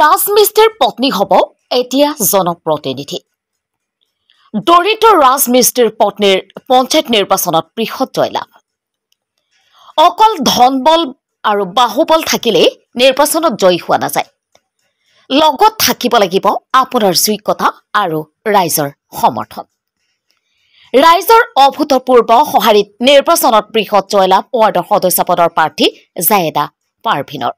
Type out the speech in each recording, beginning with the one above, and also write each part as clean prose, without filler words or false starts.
ৰাজমিস্ত্ৰীৰ পত্নী হ'ব এতিয়া জনপ্ৰতিনিধি। দৰিদ্ৰ ৰাজমিস্ত্ৰীৰ পত্নীৰ পঞ্চায়ত নিৰ্বাচনত বৃহৎ জয়লাভ। অকল ধনবল আৰু বাহুবল থাকিলেই নিৰ্বাচনত জয়ী হোৱা নাযায়। লগত থাকিব লাগিব আপোনাৰ যোগ্যতা আৰু ৰাইজৰ সমৰ্থন। ৰাইজৰ অভূতপূৰ্ব সঁহাৰিত নিৰ্বাচনত বৃহৎ জয়লাভ ৱাৰ্ডৰ সদস্য পদৰ প্ৰাৰ্থী জায়েদা পাৰভিনৰ।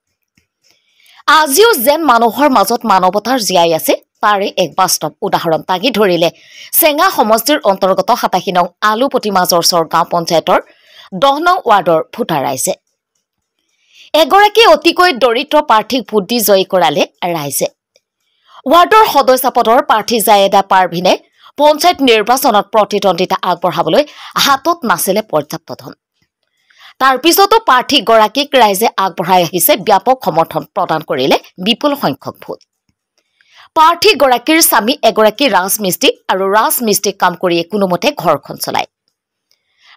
আজিও যেন মানুহৰ মাজত মানৱতাৰ জীয়াই আছে তাৰে এক বাস্তৱ উদাহৰণ দাঙি ধৰিলে চেঙা সমষ্টিৰ অন্তৰ্গত ৮৭ নং আলুপতি মাজৰচৰ গাঁও পঞ্চায়তৰ ১০ নং ৱাৰ্ডৰ ভোটাৰ ৰাইজে। এগৰাকী অতিকৈ দৰিদ্ৰ প্ৰাৰ্থীক ভোট দি জয়ী কৰালে ৰাইজে। ৱাৰ্ডৰ সদস্য পদৰ প্ৰাৰ্থী জায়েদা পাৰভিনে পঞ্চায়ত নিৰ্বাচনত প্ৰতিদ্বন্দ্বিতা আগবঢ়াবলৈ হাতত নাছিলে পৰ্যাপ্ত ধন। তাৰ পিছতো প্ৰাৰ্থীগৰাকীক ৰাইজে আগবঢ়াই আহিছে ব্যাপক সমৰ্থন প্ৰদান কৰিলে বিপুল সংখ্যক ভোট। প্ৰাৰ্থীগৰাকীৰ স্বামী এগৰাকী ৰাজমিস্ত্ৰী আৰু ৰাজমিস্ত্ৰীক কাম কৰিয়ে কোনোমতে ঘৰখন চলায়।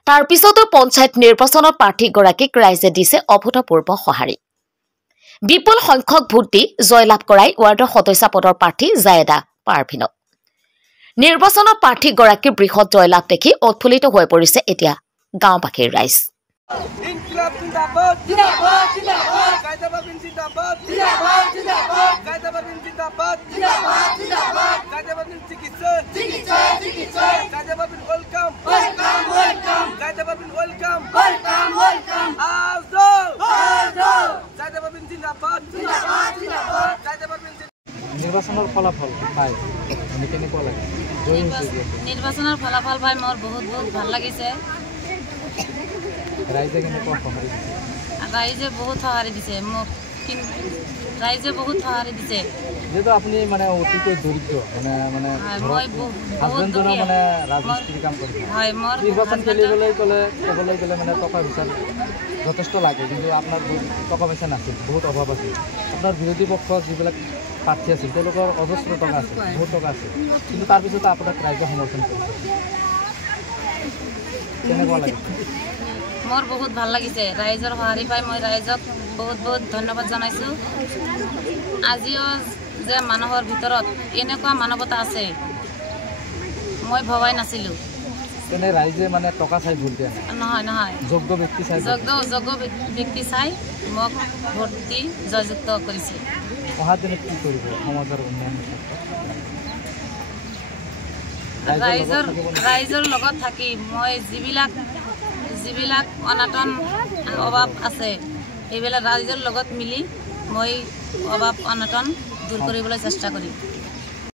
তাৰ পিছতো পঞ্চায়ত নিৰ্বাচনত প্ৰাৰ্থীগৰাকীক ৰাইজে দিছে অভূতপূৰ্ব সঁহাৰি। বিপুল সংখ্যক ভোট দি জয়লাভ কৰাই ৱাৰ্ডৰ সদস্য পদৰ প্ৰাৰ্থী জায়েদা পাৰভিনক। নিৰ্বাচনত প্ৰাৰ্থীগৰাকীৰ বৃহৎ জয়লাভ দেখি উৎফুল্লিত হৈ পৰিছে এতিয়া গাঁওবাসীৰ ৰাইজ। ইনকিলাব জিন্দাবাদ জিন্দাবাদ জিন্দাবাদ কায়দা বাবিন জিন্দাবাদ জিন্দাবাদ জিন্দাবাদ কায়দা বাবিন জিন্দাবাদ জিন্দাবাদ জিন্দাবাদ কায়দা বাবিন চিকিৎসা চিকিৎসা চিকিৎসা কায়দা বাবিন ওয়েলকাম ওয়েলকাম ওয়েলকাম কায়দা বাবিন ওয়েলকাম ওয়েলকাম ওয়েলকাম আজো আজো কায়দা বাবিন জিন্দাবাদ জিন্দাবাদ জিন্দাবাদ কায়দা বাবিন নিৰ্বাচনৰ ফলাফল পাই কেনেকুৱা লাগে? নিৰ্বাচনৰ ফলাফল পাই মোৰ বহুত ভাল লাগিছে। ৰাইজে কেনেকুৱা সঁহাৰি দিছে? ৰাইজে বহুত সঁহাৰি দিছে মোক, ৰাইজে বহুত সঁহাৰি দিছে। যেহেতু আপুনি মানে অতিকৈ দৰিদ্ৰ মানে হাজবেণ্ডজনৰ মানে ৰাজমিস্ত্ৰী কাম কৰিছে। হয়, মোৰ নিৰ্বাচন ক'বলৈ গ'লে মানে টকা পইচা যথেষ্ট লাগে, কিন্তু আপোনাৰ টকা পইচা নাছিল, বহুত অভাৱ আছিল। আপোনাৰ বিৰোধী পক্ষ যিবিলাক প্ৰাৰ্থী আছিল তেওঁলোকৰ অজস্ৰ টকা আছিল, বহুত টকা আছিল, কিন্তু তাৰপিছতো আপোনাক ৰাইজে সমৰ্থন কৰিছে। কেনেকুৱা লাগে? মোৰ বহুত ভাল লাগিছে। ৰাইজৰ সঁহাৰি পাই মই ৰাইজক বহুত ধন্যবাদ জনাইছোঁ। আজিও যে মানুহৰ ভিতৰত এনেকুৱা মানৱতা আছে মই ভবাই নাছিলোঁ। তেনে ৰাইজে মানে টকা চাই ভোট দিয়া নহয় যোগ্য ব্যক্তি চাই যোগ্য ব্যক্তি চাই মোক ভোট দি জয়যুক্ত কৰিছে। অহা দিনত কি কৰিব সমাজৰ উন্নয়নৰ ক্ষেত্ৰত? ৰাইজৰ লগত থাকি মই যিবিলাক অনাটন অভাৱ আছে সেইবিলাক ৰাইজৰ লগত মিলি মই অভাৱ অনাটন দূৰ কৰিবলৈ চেষ্টা কৰিম।